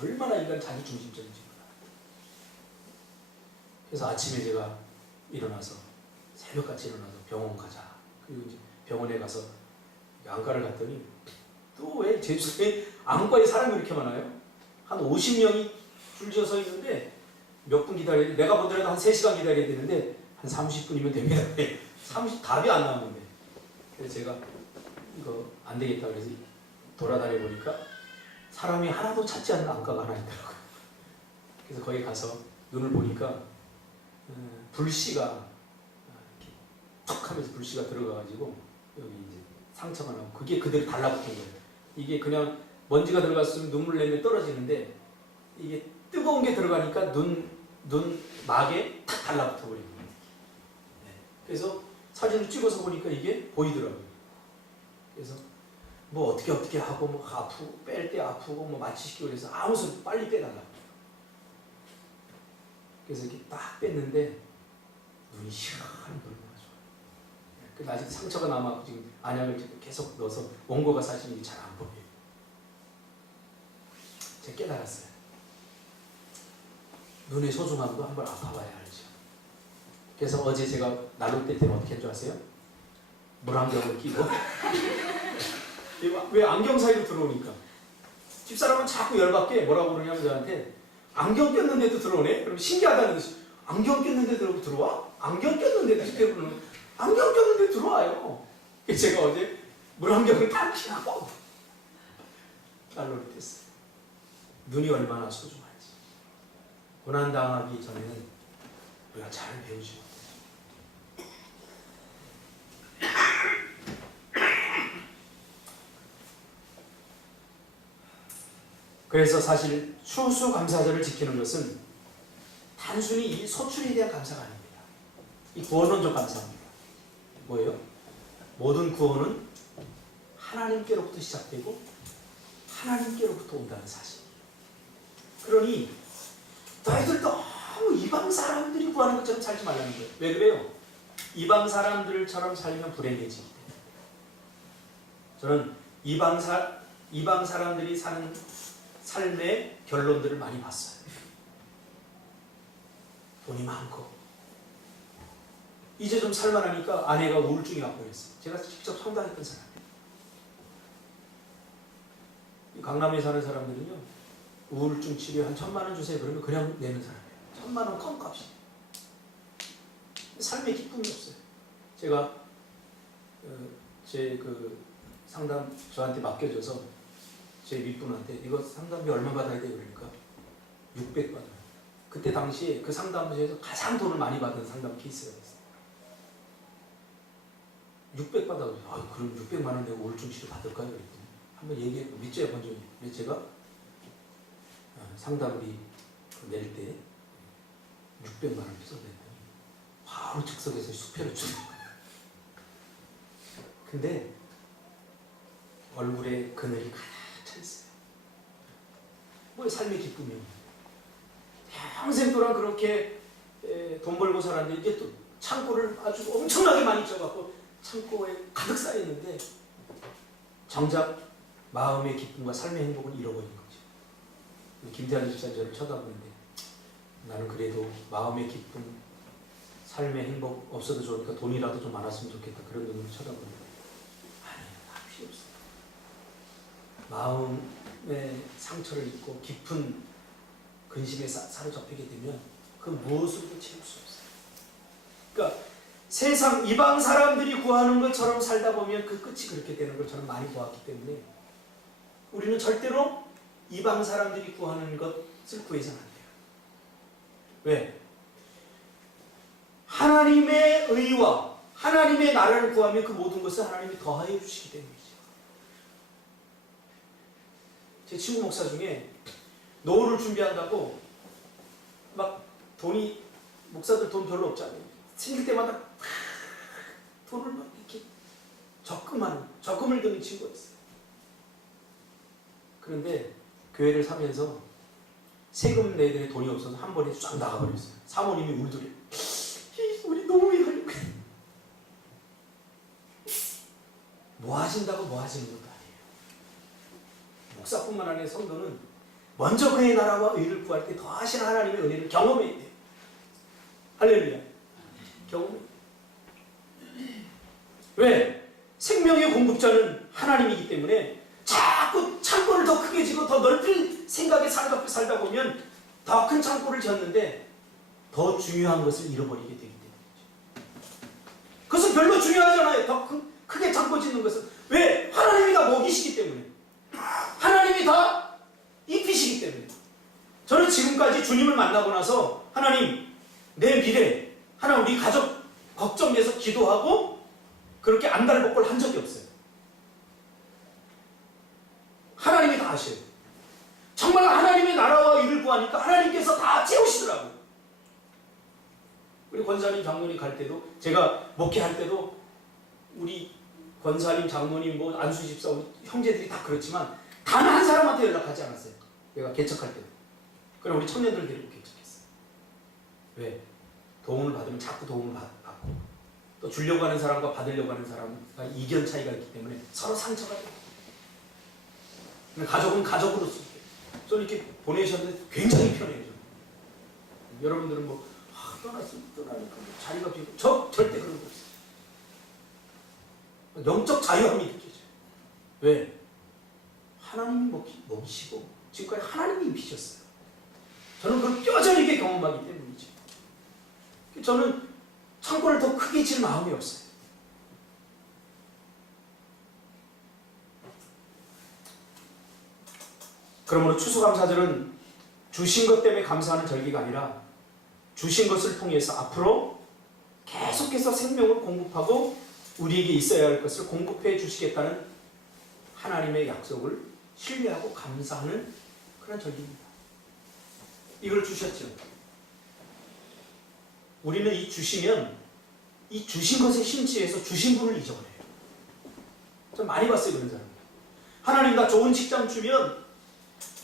얼마나 인간이 자기 중심적인지 몰라. 그래서 아침에 제가 일어나서 새벽같이 일어나서 병원 가자. 그리고 이제 병원에 가서 안과를 갔더니 또 왜 제주도에 안과에 사람이 이렇게 많아요? 한 50명이 줄지어 서 있는데 몇 분 기다려야 돼? 내가 보더라도 한 3시간 기다려야 되는데 한 30분이면 됩니다. 30 답이 안 나오는데. 그래서 제가 이거 안 되겠다 그래서 돌아다녀 보니까 사람이 하나도 찾지 않는 안과가 하나 있더라고요. 그래서 거기 가서 눈을 보니까 불씨가 이렇게 툭 하면서 불씨가 들어가가지고 여기 이제 상처가 나고 그게 그대로 달라붙은 거예요. 이게 그냥 먼지가 들어갔으면 눈물 내면 떨어지는데 이게 뜨거운 게 들어가니까 눈 막에 탁 달라붙어 버린 거예요. 네. 그래서 사진을 찍어서 보니까 이게 보이더라고요. 그래서 뭐 어떻게 하고 뭐 아프고 뺄 때 아프고 뭐 마취시키고 그래서 아무 소리 빨리 빼달라고. 그래서 이렇게 딱 뺐는데 눈이 시원하게 얼마나 좋아요. 아직 상처가 남아 지금 안약을 계속 넣어서 원고가 사실 잘 안 보여요. 제가 깨달았어요. 눈의 소중함도 한번 아파봐야 알죠. 그래서 어제 제가 난로 뗄 때는 어떻게 한 줄 아세요? 물안경을 끼고 왜 안경 사이로 들어오니까 집사람은 자꾸 열받게 뭐라고 그러냐면 저한테 안경 꼈는데도 들어오네? 그럼 신기하다는 듯이 안경 꼈는데 들어와? 안경 꼈는데도 대부분 안경 꼈는데 들어와요. 그래서 제가 어제 물안경을 딱 끼고 난로를 뗐어요. 눈이 얼마나 소중한지 고난당하기 전에는 우리가 잘 배우지 못해요. 그래서 사실 추수감사절을 지키는 것은 단순히 이 소출에 대한 감사가 아닙니다. 이 구원론적 감사입니다. 뭐예요? 모든 구원은 하나님께로부터 시작되고 하나님께로부터 온다는 사실. 그러니 너희들 너무 이방 사람들이 구하는 것처럼 살지 말라는 거예요. 왜 그래요? 이방 사람들처럼 살면 불행해지기 때문에. 저는 이방 사람들이 사는 삶의 결론들을 많이 봤어요. 돈이 많고 이제 좀 살만하니까 아내가 우울증이 와버렸어요. 제가 직접 상담했던 사람이에요. 강남에 사는 사람들은요, 우울증 치료 한 1,000만 원 주세요 그러면 그냥 내는 사람이에요. 1,000만 원 컴값이. 삶의 기쁨이 없어요. 제가 제 상담 저한테 맡겨줘서 제 윗분한테 이거 상담비 얼마 받아야 돼요? 그러니까 600 받아요. 그때 당시에 그 상담소에서 가장 돈을 많이 받은 상담 케이스가 됐어요. 600 받아서 그럼 600만 원 내고 우울증 치료 받을까요? 그랬더니 한번 얘기해 믿져야 본 적이. 그래서 제가 상담비 낼 때 600만 원 써냈더니 바로 즉석에서 수표를 주는 거예요. 근데 얼굴에 그늘이 가득 차 있어요. 뭐 삶의 기쁨이요. 평생 동안 그렇게 돈 벌고 살았는데 이제 또 창고를 아주 엄청나게 많이 쪄갖고 창고에 가득 쌓여있는데 정작 마음의 기쁨과 삶의 행복을 잃어버린 거죠. 김태환 집사님 저를 쳐다보는데 나는 그래도 마음의 기쁨, 삶의 행복 없어도 좋으니까 돈이라도 좀 많았으면 좋겠다. 그런 눈으로 쳐다보는데 아니에요. 다 필요 없어요. 마음의 상처를 입고 깊은 근심에 사로잡히게 되면 그 무엇으로도 채울 수 없어요. 그러니까 세상 이방 사람들이 구하는 것처럼 살다 보면 그 끝이 그렇게 되는 걸 저는 많이 보았기 때문에 우리는 절대로 이방 사람들이 구하는 것을 구해서는 안 돼요. 왜? 하나님의 의와 하나님의 나라를 구하면 그 모든 것을 하나님이 더하여 주시기 때문이죠. 제 친구 목사 중에 노후를 준비한다고 막 돈이 목사들 돈 별로 없잖아요. 생길 때마다 돈을 막 이렇게 적금을 드는 친구가 있어요. 그런데 교회를 사면서 세금 내더니 돈이 없어서 한 번에 쫙 나가버렸어요. 사모님이 울더래요. 우리 노후에 하려고 뭐 하신다고 뭐 하시는 것도 아니에요. 목사뿐만 아니라 성도는 먼저 그의 나라와 의를 구할 때 더하신 하나님의 은혜를 경험해야 돼요. 할렐루야. 경험해. 왜? 생명의 공급자는 하나님이기 때문에 자꾸 창고를 더 크게 지고 더 넓은 생각에 살다 보면 더 큰 창고를 지었는데 더 중요한 것을 잃어버리게 되기 때문이죠. 그것은 별로 중요하지 않아요. 더 크게 창고 짓는 것은. 왜? 하나님이 다 먹이시기 때문에. 하나님이 다 입히시기 때문에. 저는 지금까지 주님을 만나고 나서 하나님, 내 미래, 하나님 우리 가족 걱정돼서 기도하고 그렇게 안달복걸 한 적이 없어요. 하나님이 다 하셔요. 정말 하나님의 나라와 일을 구하니까 하나님께서 다 채우시더라고요. 우리 권사님 장모님 갈 때도, 제가 목회할 때도 우리 권사님 장모님 뭐 안수 집사 형제들이 다 그렇지만 단 한 사람한테 연락하지 않았어요. 내가 개척할 때도. 그럼 우리 청년들 데리고 개척했어요. 왜? 도움을 받으면 자꾸 도움을 받고 또 주려고 하는 사람과 받으려고 하는 사람과 이견 차이가 있기 때문에 서로 상처가 돼요. 가족은 가족으로서 저는 이렇게 보내셨는데 굉장히 편해요. 여러분들은 뭐 떠났으면 떠나니까 뭐 자리가 비고 절대 그런 거 없어요. 영적 자유함이 느껴져요. 왜? 하나님이 먹이시고 지금까지 하나님이 입히셨어요. 저는 그걸 뼈저리게 경험하기 때문이죠. 저는 창고를 더 크게 질 마음이 없어요. 그러므로 추수감사절은 주신 것 때문에 감사하는 절기가 아니라 주신 것을 통해서 앞으로 계속해서 생명을 공급하고 우리에게 있어야 할 것을 공급해 주시겠다는 하나님의 약속을 신뢰하고 감사하는 그런 절기입니다. 이걸 주셨죠. 우리는 이 주시면 이 주신 것에 심취해서 주신 분을 잊어버려요. 좀 많이 봤어요, 그런 사람. 하나님 나 좋은 직장 주면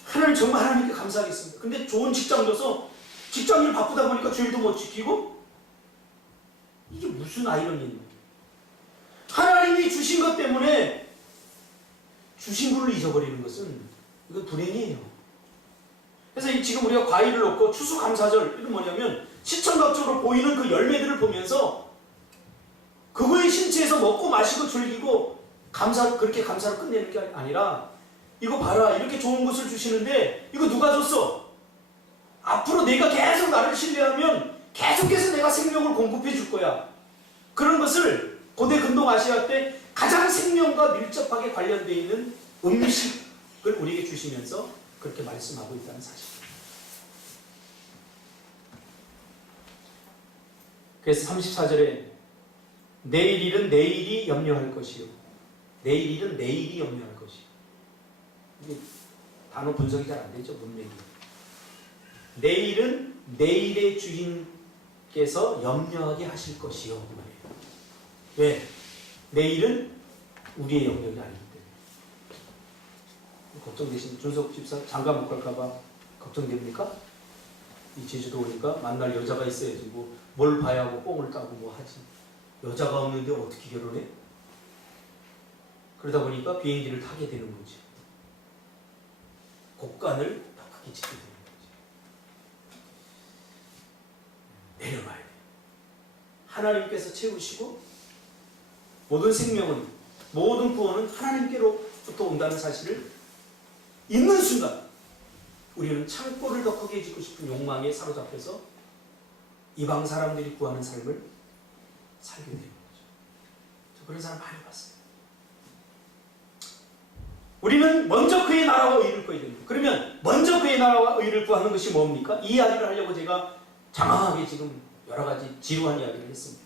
하나님 정말 하나님께 감사하겠습니다. 근데 좋은 직장 줘서 직장일 바쁘다 보니까 주일도 못 지키고 이게 무슨 아이러니입니까? 하나님이 주신 것 때문에 주신 분을 잊어버리는 것은 이건 불행이에요. 그래서 지금 우리가 과일을 넣고 추수감사절 이건 뭐냐면 시청각적으로 보이는 그 열매들을 보면서 그거에 심취해서 먹고 마시고 즐기고 그렇게 감사를 끝내는 게 아니라 이거 봐라 이렇게 좋은 것을 주시는데 이거 누가 줬어? 앞으로 내가 계속 나를 신뢰하면 계속해서 내가 생명을 공급해 줄 거야. 그런 것을 고대 근동 아시아 때 가장 생명과 밀접하게 관련되어 있는 음식을 우리에게 주시면서 그렇게 말씀하고 있다는 사실입니다. 그래서 34절에 내일 일은 내일이 염려할 것이요 내일 일은 내일이 염려할 것이요. 이게 단어 분석이 잘 안 되죠, 문맥이. 내일은 내일의 주인께서 염려하게 하실 것이요 말이에요. 왜? 내일은 우리의 영역이 아니기 때문에. 걱정되신 준석 집사 장가 못 갈까봐 걱정됩니까? 이 제주도 오니까 만날 여자가 있어야지 뭘 봐야 하고 뽕을 따고 뭐 하지. 여자가 없는데 어떻게 결혼해? 그러다 보니까 비행기를 타게 되는 거지. 곡간을 더 크게 짓게 되는 거지. 내려놔야 돼. 하나님께서 채우시고 모든 생명은 모든 구원은 하나님께로부터 온다는 사실을 있는 순간 우리는 창고를 더 크게 짓고 싶은 욕망에 사로잡혀서 이방 사람들이 구하는 삶을 살게 되는 거죠. 저 그런 사람 많이 봤어요. 우리는 먼저 그의 나라와 의를 구해야 됩니다. 그러면 먼저 그의 나라와 의를 구하는 것이 뭡니까? 이 이야기를 하려고 제가 장황하게 지금 여러 가지 지루한 이야기를 했습니다.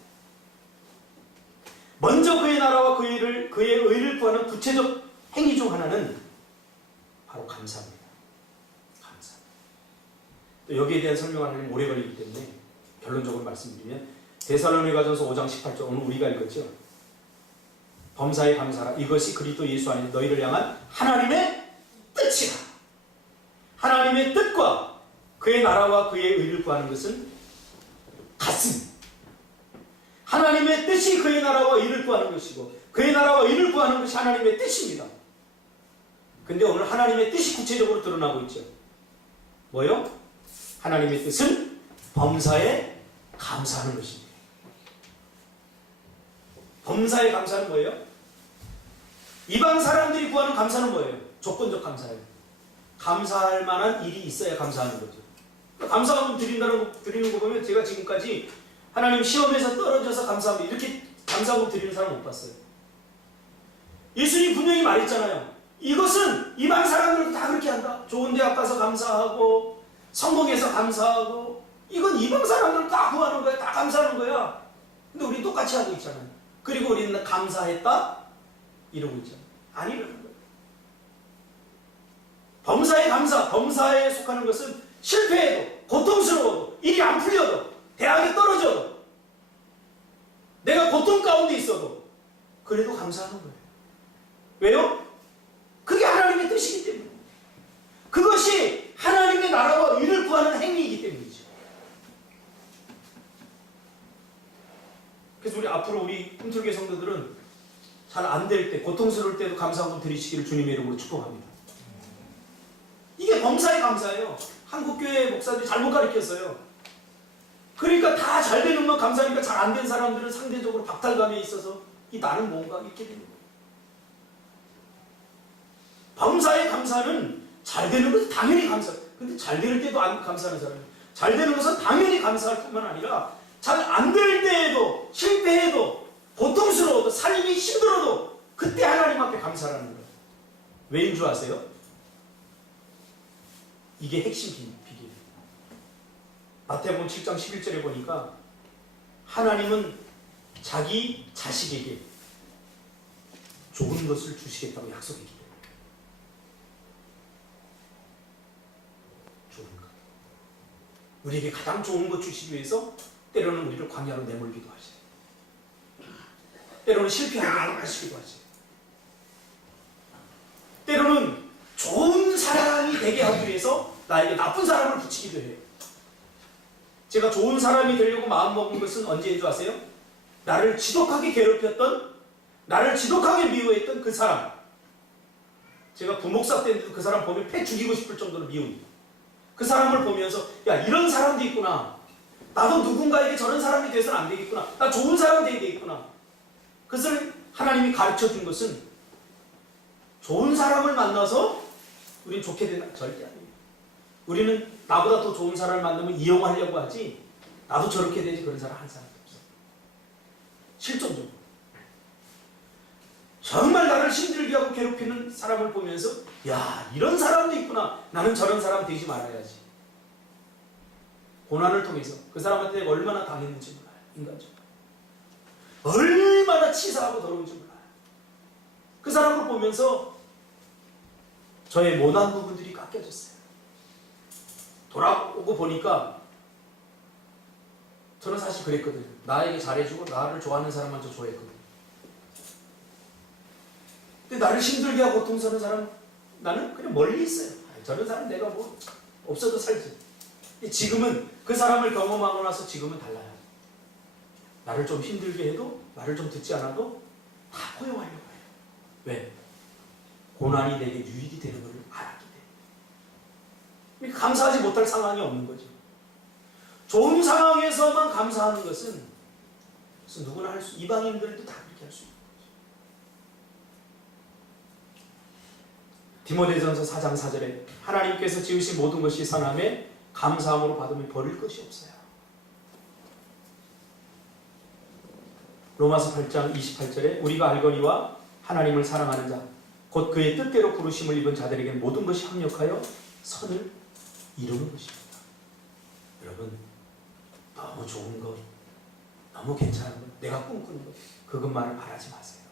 먼저 그의 나라와 그의 의를 구하는 구체적 행위 중 하나는 바로 감사입니다. 감사. 또 여기에 대한 설명을 하려면 오래 걸리기 때문에 결론적으로 말씀드리면 데살로니가전서 5장 18절 오늘 우리가 읽었죠. 범사에 감사라. 이것이 그리스도 예수 안에서 너희를 향한 하나님의 뜻이라. 하나님의 뜻과 그의 나라와 그의 의를 구하는 것은 같습니다. 하나님의 뜻이 그의 나라와 의를 구하는 것이고 그의 나라와 의를 구하는 것이 하나님의 뜻입니다. 근데 오늘 하나님의 뜻이 구체적으로 드러나고 있죠. 뭐요? 하나님의 뜻은 범사에 감사하는 것입니다. 범사에 감사는 뭐예요? 이방 사람들이 구하는 감사는 뭐예요? 조건적 감사예요. 감사할 만한 일이 있어야 감사하는 거죠. 감사금 드리는 거 보면 제가 지금까지 하나님 시험에서 떨어져서 감사합니다 이렇게 감사금 드리는 사람 못 봤어요. 예수님 분명히 말했잖아요. 이것은 이방 사람들도 다 그렇게 한다. 좋은 대학 가서 감사하고 성공해서 감사하고 이건 이방 사람들 다 구하는 거야. 다 감사하는 거야. 근데 우리 똑같이 하고 있잖아요. 그리고 우리는 감사했다? 이러고 있잖아요. 안 이러는 거예요. 범사에 감사, 범사에 속하는 것은 실패해도, 고통스러워도, 일이 안 풀려도, 대학에 떨어져도, 내가 고통 가운데 있어도, 그래도 감사하는 거예요. 왜요? 그게 하나님의 뜻이기 때문에. 그것이 하나님의 나라와 의를 구하는 행위이기 때문이죠. 그래서 우리 앞으로 우리 꿈틀교 성도들은 잘 안 될 때, 고통스러울 때도 감사함을 드리시기를 주님의 이름으로 축복합니다. 이게 범사의 감사예요. 한국교회 목사들이 잘못 가르쳤어요. 그러니까 다 잘 되는 건 감사하니까 잘 안 된 사람들은 상대적으로 박탈감에 있어서 이 나는 뭔가 이렇게 되는 거예요. 범사의 감사는 잘 되는 것은 당연히 감사. 근데 잘 될 때도 안 감사하는 사람이에요. 잘 되는 것은 당연히 감사할 뿐만 아니라 잘 안 될 때에도 실패해도 고통스러워도 삶이 힘들어도 그때 하나님 앞에 감사하는 거예요. 왜인 줄 아세요? 이게 핵심 비결이에요. 마태복음 7장 11절에 보니까 하나님은 자기 자식에게 좋은 것을 주시겠다고 약속했기 때문에 좋은 것. 우리에게 가장 좋은 것 주시기 위해서 때로는 우리를 광야로 내몰기도 하시고 때로는 실패하게 하시기도 하시고 때로는 좋은 사람이 되게 하기 위해서 나에게 나쁜 사람을 붙이기도 해요. 제가 좋은 사람이 되려고 마음먹은 것은 언제인 줄 아세요? 나를 지독하게 괴롭혔던, 나를 지독하게 미워했던 그 사람. 제가 부목사 때인데도 그 사람 보면 패 죽이고 싶을 정도로 미운 그 사람을 보면서 야 이런 사람도 있구나. 나도 누군가에게 저런 사람이 돼서는 안 되겠구나. 나 좋은 사람 되게 되겠구나. 그것을 하나님이 가르쳐준 것은 좋은 사람을 만나서 우리는 좋게 되는 절대 아니에요. 우리는 나보다 더 좋은 사람을 만나면 이용하려고 하지 나도 저렇게 되지 그런 사람 한 사람도 없어요. 실존적으로. 정말 나를 힘들게 하고 괴롭히는 사람을 보면서 야 이런 사람도 있구나. 나는 저런 사람 되지 말아야지. 고난을 통해서 그 사람한테 얼마나 당했는지 몰라요. 인간적으로. 얼마나 치사하고 더러운지 몰라요. 그 사람을 보면서 저의 못난 부분들이 깎여졌어요. 돌아오고 보니까 저는 사실 그랬거든요. 나에게 잘해주고 나를 좋아하는 사람만 저 좋아했거든요. 근데 나를 힘들게 하고 고통스러운 사람 나는 그냥 멀리 있어요. 저런 사람 내가 뭐 없어도 살지. 지금은 그 사람을 경험하고 나서 지금은 달라요. 나를 좀 힘들게 해도 말을 좀 듣지 않아도 다 포용하려고 해요. 왜? 고난이 내게 유익이 되는 것을 알았기 때문에. 감사하지 못할 상황이 없는 거죠. 좋은 상황에서만 감사하는 것은 누구나 할 수, 이방인들도 다 그렇게 할 수 있는 거죠. 디모데전서 4장 4절에 하나님께서 지으신 모든 것이 선함에 감사함으로 받으면 버릴 것이 없어요. 로마서 8장 28절에 우리가 알거니와 하나님을 사랑하는 자 곧 그의 뜻대로 부르심을 입은 자들에게 모든 것이 합력하여 선을 이루는 것입니다. 여러분 너무 좋은 것, 너무 괜찮은 것, 내가 꿈꾸는 것 그것만을 바라지 마세요.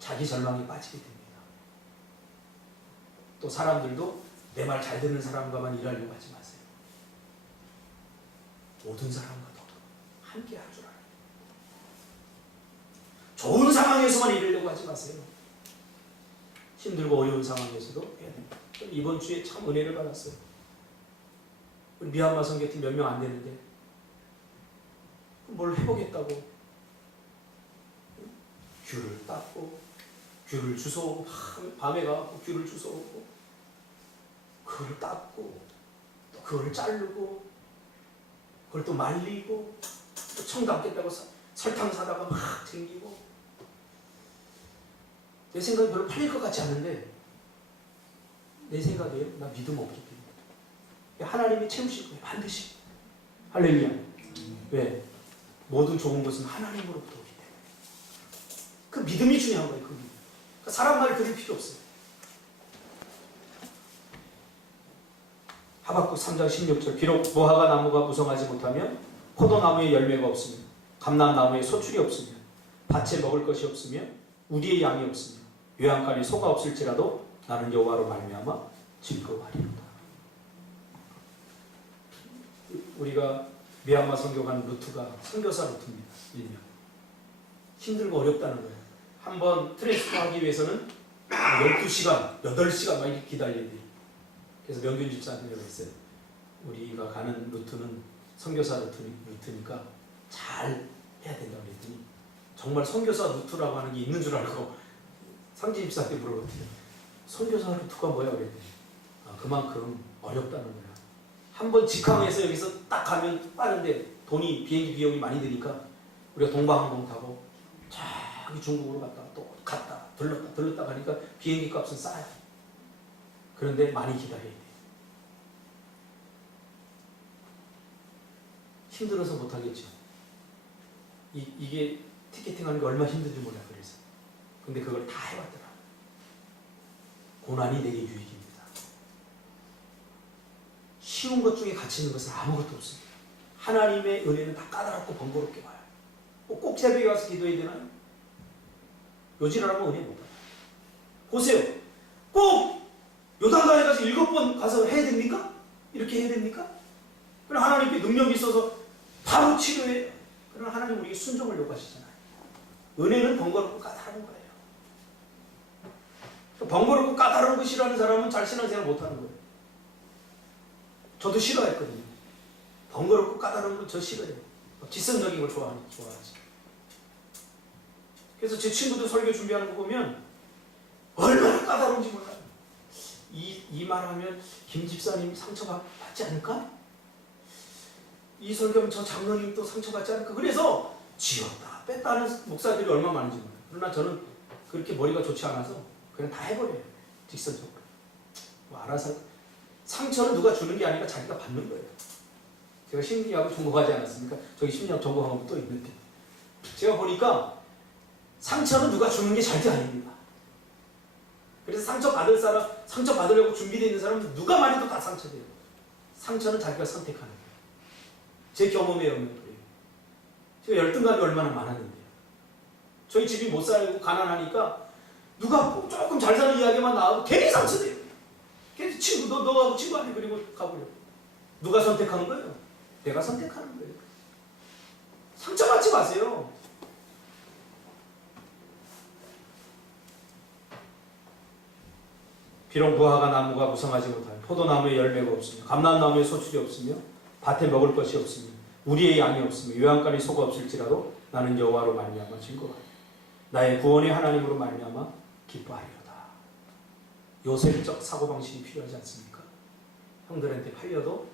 자기 절망에 빠지게 됩니다. 또 사람들도 내 말 잘 듣는 사람과만 일하려고 하지 마세요. 모든 사람과 너도 함께 할 줄 알아요. 좋은 상황에서만 이러려고 하지 마세요. 힘들고 어려운 상황에서도 해야 됩니다. 이번 주에 참 은혜를 받았어요. 우리 미얀마 선교팀 몇 명 안 되는데 뭘 해보겠다고 귤을 땄고 귤을 주워오고 밤에 가고 귤을 주워오고 그걸 땄고 또 그걸 자르고 그걸 또 말리고 또 청 담겠다고 설탕 사다가 막 챙기고 내 생각이 별로 팔릴 것 같지 않은데 내 생각이에요. 나 믿음 없기 때문에. 하나님이 채우실 거예요. 반드시. 할렐루야. 왜? 모든 좋은 것은 하나님으로부터 오기 때문에. 그 믿음이 중요한 거예요. 그 믿음. 그러니까 사람 말 들을 필요 없어요. 하박국 3장 16절 비록 무화과 나무가 무성하지 못하면 포도나무에 열매가 없으며 감람나무에 소출이 없으며 밭에 먹을 것이 없으며 우리의 양이 없으며 외양간에 소가 없을지라도 나는 여호와로 말미암아 즐거워하리로다. 우리가 미얀마 선교간 루트가 선교사 루트입니다. 일명. 힘들고 어렵다는 거예요. 한번 트랜스퍼 하기 위해서는 12시간, 8시간 막 이렇게 기다려야 돼요. 그래서 명균 집사님이 했어요. 우리가 가는 루트는 선교사 루트니까 잘 해야 된다고 그랬더니 정말 선교사 루트라고 하는 게 있는 줄 알고 상지 집사한테 물어봤더니 선교사 루트가 뭐야 그랬더니 그만큼 어렵다는 거야. 한번 직항해서 여기서 딱 가면 빠른데 비행기 비용이 많이 드니까 우리가 동방항공 타고 저기 중국으로 갔다 들렀다 가니까 비행기 값은 싸요. 그런데 많이 기다려야 돼. 힘들어서 못하겠죠. 이게 티켓팅하는 게 얼마나 힘든지 몰라. 그래서 근데 그걸 다 해봤더라. 고난이 내게 유익입니다. 쉬운 것 중에 가치 있는 것은 아무것도 없습니다. 하나님의 은혜는 다 까다롭고 번거롭게 와요. 꼭 새벽에 가서 기도해야 되나요? 요지라면 은혜 못 받아요. 보세요. 꼭 요단강에 가서 7번 가서 해야 됩니까? 이렇게 해야 됩니까? 그럼 하나님께 능력이 있어서 바로 치료해요. 그러나 하나님 우리에게 순종을 요구하시잖아요. 은혜는 번거롭고 까다로운 거예요. 번거롭고 까다로운 거 싫어하는 사람은 잘 신앙생활 못하는 거예요. 저도 싫어했거든요. 번거롭고 까다로운 거 저 싫어해요. 지성적인 걸 좋아하지. 그래서 제 친구들 설교 준비하는 거 보면 얼마나 까다로운지 몰라요. 이 말하면 김 집사님 상처받지 않을까? 이 설교하면 저 장로님 또 상처받지 않을까? 그래서 지웠다 뺐다 하는 목사들이 얼마나 많은지 몰라요. 그러나 저는 그렇게 머리가 좋지 않아서 그냥 다 해버려요. 직선적으로. 뭐 알아서. 상처는 누가 주는 게 아니라 자기가 받는 거예요. 제가 심리학을 전공하지 않았습니까? 저기 심리학 전공한 것도 있는데 제가 보니까 상처는 누가 주는 게 절대 아닙니다. 그래서 상처 받으려고 준비되어 있는 사람은 누가 말해도 다 상처돼요. 상처는 자기가 선택하는 거예요. 제 경험에 의하면 그래요. 제가 열등감이 얼마나 많았는데요. 저희 집이 못 살고 가난하니까 누가 조금 잘 사는 이야기만 나와도 괜히 상처돼요. 괜히 너하고 친구한테 그리고 가버려. 누가 선택하는 거예요? 내가 선택하는 거예요. 상처받지 마세요. 비록 무화과 나무가 무성하지 못하여 포도나무에 열매가 없으며 감람나무에 소출이 없으며 밭에 먹을 것이 없으며 우리의 양이 없으며 요양간에 소가 없을지라도 나는 여호와로 말미암아 즐거워하리라. 나의 구원의 하나님으로 말미암아 기뻐하리로다. 요셉적 사고방식이 필요하지 않습니까? 형들한테 팔려도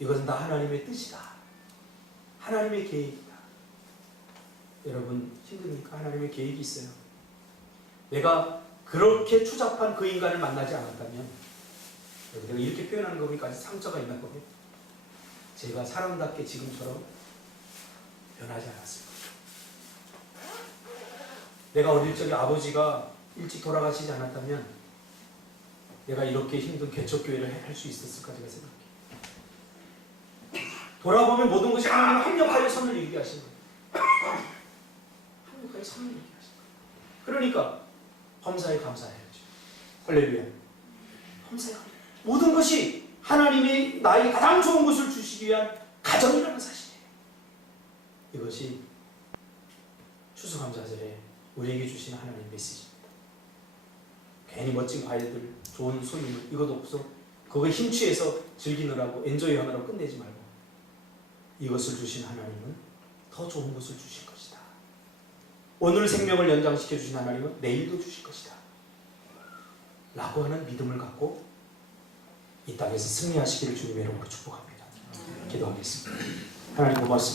이것은 다 하나님의 뜻이다. 하나님의 계획이다. 여러분 힘듭니까? 하나님의 계획이 있어요. 내가 그렇게 추잡한 그 인간을 만나지 않았다면 내가 이렇게 표현하는 거 보니까 아직 상처가 있는 거예요. 제가 사람답게 지금처럼 변하지 않았습니다. 내가 어릴 적에 아버지가 일찍 돌아가시지 않았다면 내가 이렇게 힘든 개척교회를 할 수 있었을까 제가 생각해요. 돌아보면 모든 것이 하나님 합력하여 선을 이루게 하신 거예요. 합력하여 선을 이루게 하신 거예요. 그러니까 범사에 감사해야죠. 할렐루야. 범사에 감사. 모든 것이 하나님이 나에게 가장 좋은 것을 주시기 위한 가정이라는 사실이에요. 이것이 추수감사절에 우리에게 주시는 하나님의 메시지입니다. 괜히 멋진 과일들, 좋은 소유물 이것도 없어 그거에 힘취해서 즐기느라고 엔조이 하느라고 끝내지 말고 이것을 주신 하나님은 더 좋은 것을 주실 것이다. 오늘 생명을 연장시켜 주신 하나님은 내일도 주실 것이다. 라고 하는 믿음을 갖고 이 땅에서 승리하시기를 주님의 이름으로 축복합니다. 기도하겠습니다. 하나님 고맙습니다.